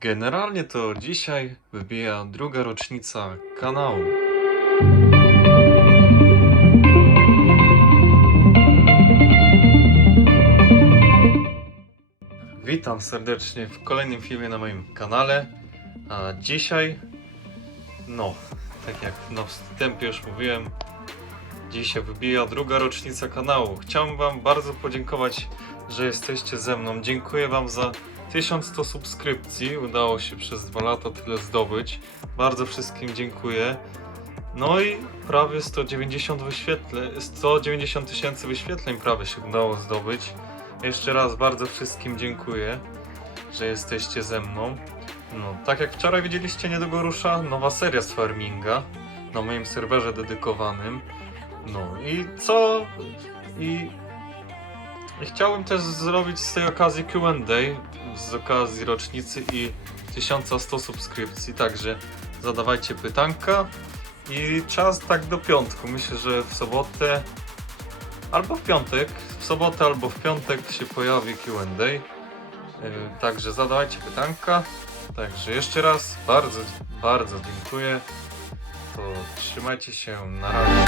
Generalnie to dzisiaj wybija druga rocznica kanału. Witam serdecznie w kolejnym filmie na moim kanale. A dzisiaj, no, tak jak na wstępie już mówiłem, dzisiaj wybija druga rocznica kanału. Chciałbym Wam bardzo podziękować, że jesteście ze mną. Dziękuję Wam za 1100 subskrypcji. Udało się przez dwa lata tyle zdobyć. Bardzo wszystkim dziękuję. No i prawie 190 wyświetleń, 190 tysięcy wyświetleń prawie się udało zdobyć. Jeszcze raz bardzo wszystkim dziękuję, że jesteście ze mną. No, tak jak wczoraj widzieliście, niedługo rusza nowa seria z farminga na moim serwerze dedykowanym. No i co? I, i chciałbym też zrobić z tej okazji QA, z okazji rocznicy i 1100 subskrypcji, także zadawajcie pytanka. I czas tak do piątku. Myślę, że w sobotę albo w piątek, w sobotę albo w piątek się pojawi QA. Yy, Także zadawajcie pytanka. Także jeszcze raz bardzo, bardzo dziękuję. To trzymajcie się na razie.